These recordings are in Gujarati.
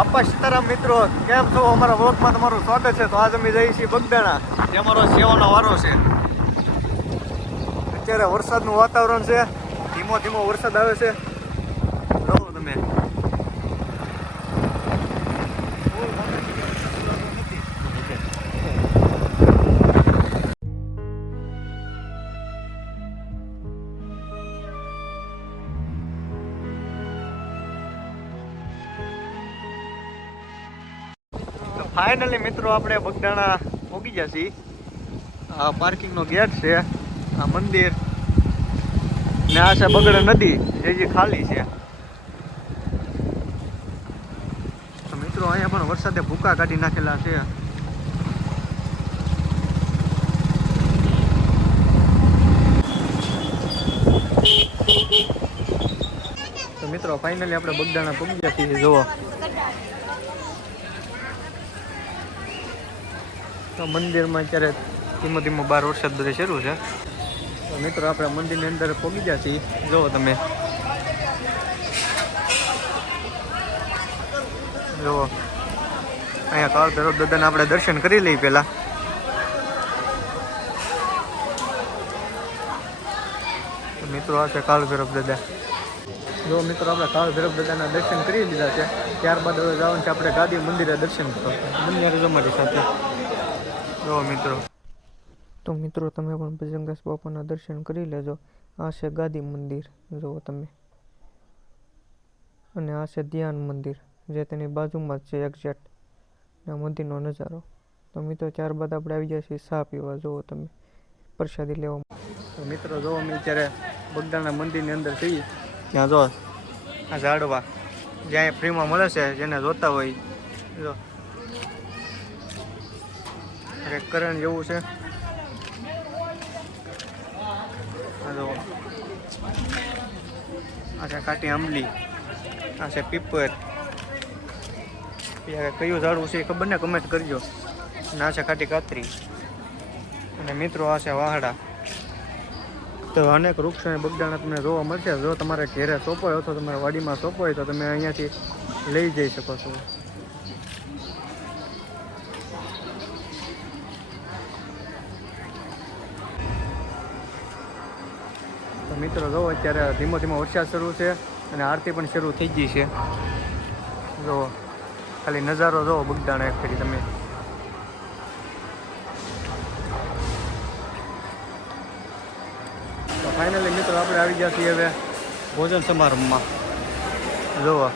બાપા સીતારામ મિત્રો, કેમ છો? અમારા વ્લોગમાં તમારું સ્વાગત છે. તો આજ અમે જઈએ છીએ બગદાણા, જે અમારો સેવાનો વારો છે. અત્યારે વરસાદનું વાતાવરણ છે, ધીમો ધીમો વરસાદ આવે છે. જોવો તમે. ફાઇનલી મિત્રો આપણે બગદાણા પહોંચી ગયા છીએ. આ પાર્કિંગનો ગેટ છે, આ મંદિર ને આ છે બગડા નદી જે ખાલી છે. તો મિત્રો અહીંયા પણ વરસાદે ભૂકા કાઢી નાખેલા છે. તો મિત્રો ફાઇનલી આપણે બગદાણા પહોંચી ગયા છીએ. જુઓ તો મંદિરમાં અત્યારે ધીમો ધીમો બહાર વરસાદ બધે શરૂ છે. તો મિત્રો આપણે મંદિરની અંદર પહોંચી ગયા છીએ. જુઓ તમે, જુઓ અહીંયા કાળ ભૈરવ દાદાને આપણે દર્શન કરી લઈએ પહેલા. મિત્રો આ છે કાળ ભૈરવ દાદા. જો મિત્રો આપણે કાળ ભૈરવ દાદાના દર્શન કરી લીધા છે. ત્યારબાદ હવે જવાનું છે આપણે ગાદી મંદિરે દર્શન કરો. બંને તમારી સાથે જો મિત્રો. તો મિત્રો તમે પણ ભજનદાસ બાપાના દર્શન કરી લેજો. આ છે ગાદી મંદિર, જુઓ તમે, અને આ છે ધ્યાન મંદિર જે તેની બાજુમાં જ છે એક્ઝેક્ટ. મંદિરનો નજારો. તો મિત્રો ત્યારબાદ આપણે આવી જાય છીએ ચા પીવા. જુઓ તમે, પ્રસાદી લેવા. તો મિત્રો જો અમે અત્યારે બગદાણા મંદિરની અંદર છીએ. ત્યાં જો આ ઝાડવા જ્યાં ફ્રીમાં મળે છે, જેને જોતા હોય જો કરણ જેવું છે. આ છે કાટી આંબલી, આ છે પીપર. કયું ઝાડવું છે એ ખબર ને, કમેન્ટ કરજો. અને આ છે કાટી કાતરી. અને મિત્રો આ છે વાહડા. તો અનેક વૃક્ષ અને બગદાણા તમને જોવા મળશે. જો તમારે ઘેરે સોંપો હોય અથવા તમારા વાડીમાં સોંપો હોય તો તમે અહીંયાથી લઈ જઈ શકો છો. તો મિત્રો જો અત્યારે ધીમો ધીમો વરસાદ શરૂ છે અને આરતી પણ શરૂ થઈ ગઈ છે. જો ખાલી નજારો જો બગદાણા એક ફરી તમે. તો ફાઇનલી મિત્રો આપણે આવી ગયા છીએ હવે ભોજન સમારંભમાં. જુઓ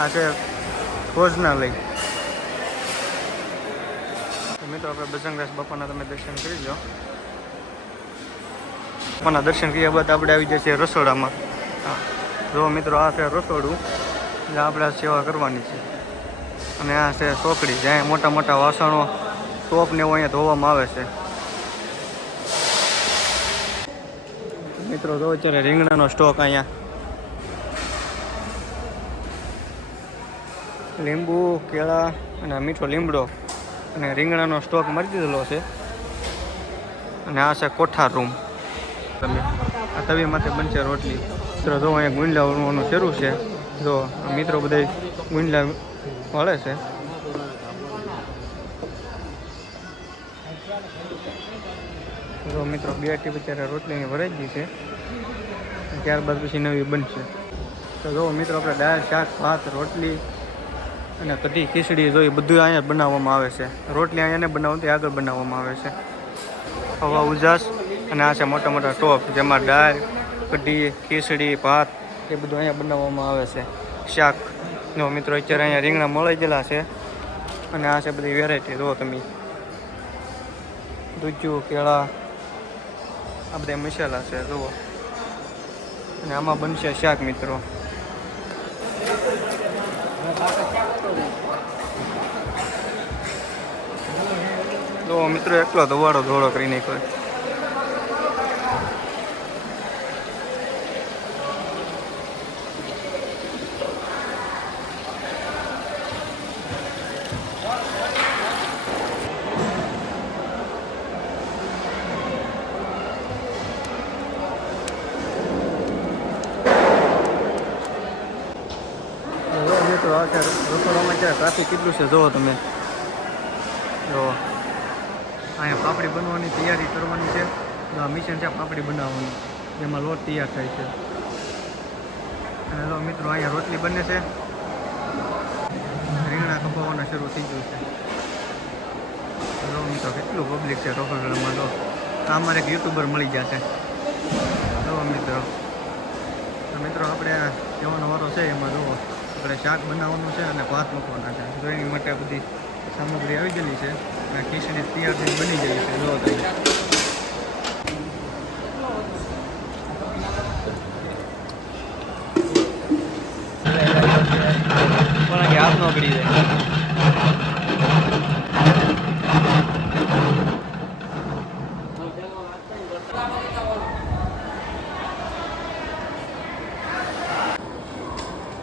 આ છે ભોજનાલય. તો મિત્રો આપણે બજરંગદાસ બાપાના તમે દર્શન કરી લો. બાપાના દર્શન કર્યા બાદ આપણે આવી જઈએ રસોડામાં. જો મિત્રો આ છે રસોડું, જ્યાં આપણે સેવા કરવાની છે. અને આ છે ચોકડી, જ્યાં મોટા મોટા વાસણો, ટોપ ને એવું અહીંયા ધોવામાં આવે છે. મિત્રો જો અત્યારે રીંગણાનો સ્ટોક, અહીંયા લીંબુ, કેળા અને મીઠો લીમડો અને રીંગણાનો સ્ટોક મરી દીધેલો છે. અને આ છે કોઠાર રૂમ. તમે આ તવી માથે બનશે રોટલી. મિત્રો જો અહીંયા ગુંડલા વળવાનું શરૂ છે. જો મિત્રો બધા ગુંડલા વળે છે. જો મિત્રો બે ટીપ અત્યારે રોટલીની વરાઈ ગઈ છે. ત્યારબાદ પછી નવી બનશે. તો જો મિત્રો આપણે દાળ, શાક, ભાત, રોટલી અને કઢી, ખીચડી જોઈ બધું અહીંયા બનાવવામાં આવે છે. રોટલી અહીંયા બનાવતી આગળ બનાવવામાં આવે છે. હવા ઉજાસ. અને આ છે મોટા મોટા ટોપ, જેમાં દાળ, કઢી, ખીચડી, ભાત એ બધું અહીંયા બનાવવામાં આવે છે. શાક જો મિત્રો અત્યારે અહીંયા રીંગણા મળી ગયેલા છે. અને આ છે બધી વેરાયટી. જો તમે દૂધ્યું, કેળા, આ બધા મસાલા છે જુઓ. અને આમાં બનશે શાક મિત્રો. તો મિત્રો એકલો ધોવાડો ધોળો કરી નાખ્યો. મિત્રો આ છે રસોડામાં અત્યારે ટ્રાફિક કેટલું છે જુઓ તમે. જો અહીંયા પાપડી બનવાની તૈયારી કરવાની છે. મિશન છે પાપડી બનાવવાનું, જેમાં લોટ તૈયાર થાય છે. અને જો મિત્રો અહીંયા રોટલી બને છે. રીંગણા કપાવવાના શરૂ થઈ ગયું છે. જો મિત્રો કેટલું પબ્લિક છે ટોકરગઢમાં. જો અમારે એક યુટ્યુબર મળી ગયા છે. જો મિત્રો આપણે જવાનો વારો છે. એમાં જુઓ આપણે શાક બનાવવાનું છે અને ભાત મૂકવાના છે. જો એની માટે બધી સામગ્રી આવી ગયેલી છે અને ખીચડી તૈયાર થઈ બની ગઈ છે. જો તમે પણ કે હાથ નો પડી જાય.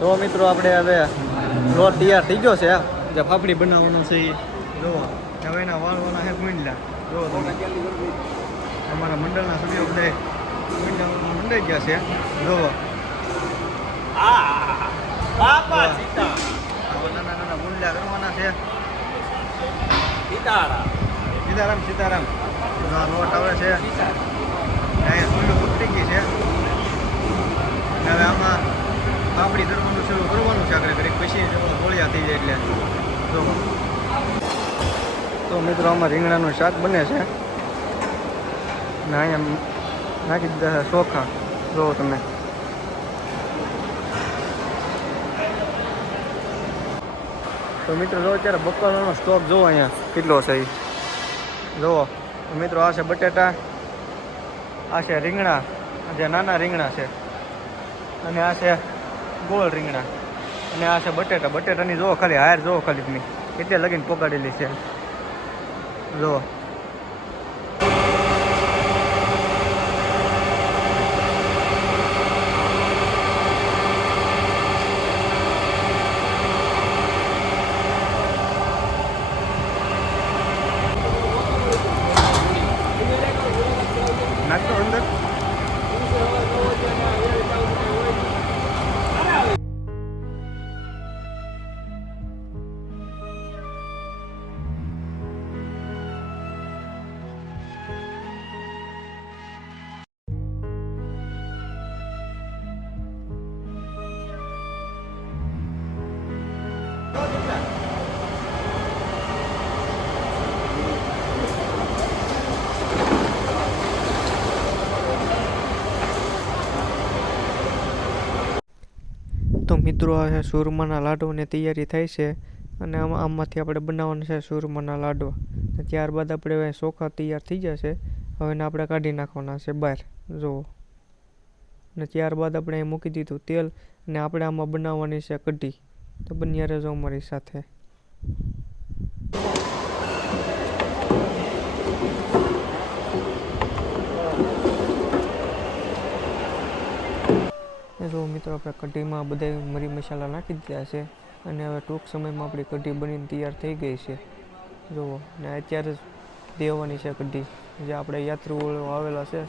જો મિત્રો આપણે હવે લોટ તૈયાર થઈ ગયો છે. જે ફાફડી બનાવવાનો છે એ જો હવે એના વાળવાના છે ગુંડલા. જો અમારા મંડળના સભ્યો બધા મંડાઈ ગયા છે. જોવો નાના ગુંડલા કરવાના છે. સીતારામ સીતારામ. લોટ આવે છે. અહીંયા સુંડું ફૂટી ગઈ છે. હવે આમાં પાપડી તરવાનું શરૂ કરવાનું છે આગળ ઘડીક પછી ગોળિયા થઈ જાય એટલે. જો તો મિત્રો આમાં રીંગણાનું શાક બને છે ને અહીંયા નાખી દીધા છે ચોખા. જુઓ તમે તો મિત્રો જો અત્યારે બકાલાનો સ્ટોક જુઓ અહીંયા કેટલો છે. જુઓ મિત્રો આ છે બટેટા, આ છે રીંગણા, જે નાના રીંગણા છે, અને આ છે ગોળ રીંગણા, અને આ છે બટેટા. બટેટાની જુઓ ખાલી હાર જુઓ ખાલી તમે એટલે લગીને પકાડેલી છે. જુઓ નાખતો અંદર. તો મિત્રો આ છે સુરમાના લાડુની તૈયારી થાય છે અને આમાંથી આપણે બનાવવાના છે સુરમાના લાડુ. ત્યારબાદ આપણે ચોખા તૈયાર થઈ જશે. હવે એને આપણે કાઢી નાખવાના છે બહાર. જુઓ ને ત્યારબાદ આપણે મૂકી દીધું તેલ અને આપણે આમાં બનાવવાની છે કઢી. તો બન્યા રહેજો અમારી સાથે. જો મિત્રો આપણે કઢીમાં બધા મરી મસાલા નાખી દીધા છે અને હવે ટૂંક સમયમાં આપણી કઢી બનીને તૈયાર થઈ ગઈ છે. જુઓ ને અત્યારે જ દેવાની છે કઢી, જે આપણે યાત્રીઓ આવેલા છે.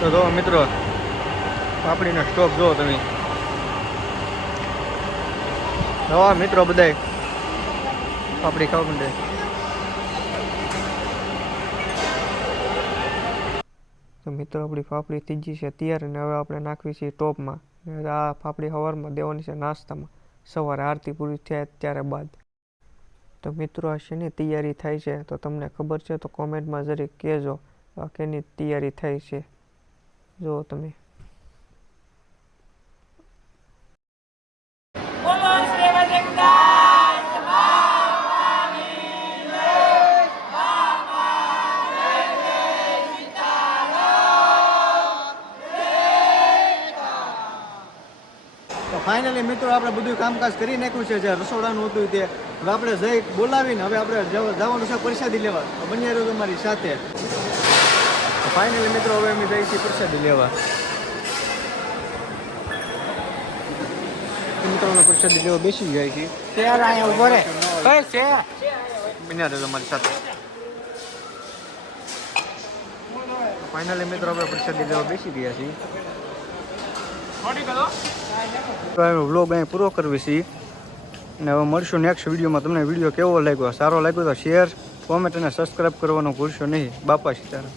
તો જો મિત્રો પાપડીનો સ્ટોક જુઓ તમે. નવા મિત્રો બધા પાપડી ખાવા માંડે. તો મિત્રો આપણી ફાફડી થઈ ગઈ છે તૈયાર અને હવે આપણે નાખવી છે ટોપમાં. આ ફાફડી સવારમાં દેવાની છે નાસ્તામાં, સવારે આરતી પૂરી થાય ત્યારે બાદ. તો મિત્રો આ શેની તૈયારી થાય છે તો તમને ખબર છે તો કોમેન્ટમાં જરીક કહેજો આ કેની તૈયારી થાય છે. જુઓ તમે ફાઇનલી મિત્રો આપણે બધું કામકાજ કરી નાખ્યું છે. જે રસોડાનું હતું તે હવે આપણે જઈ બોલાવીને હવે આપણે જવાનું છે પ્રસાદી લેવા. બન્યા રહ્યો તમારી સાથે. ફાઇનલી મિત્રો હવે અમે જઈએ છીએ પ્રસાદી લેવા. મિત્રો પ્રસાદી લેવા બેસી જાય છે. ત્યારે અહીંયા ઉભો રહે છે. બન્યા રહ્યો તમારી સાથે. ફાઇનલી મિત્રો આપણે પ્રસાદી લેવા બેસી ગયા છીએ. વ્લોગ અહીં પૂરો કરવી છીએ અને હવે મળશું નેક્સ્ટ વિડીયોમાં. તમને વિડીયો કેવો લાગ્યો? સારો લાગ્યો તો શેર, કોમેન્ટ અને સબસ્ક્રાઈબ કરવાનું ભૂલશો નહીં. બાપા સીતારામ.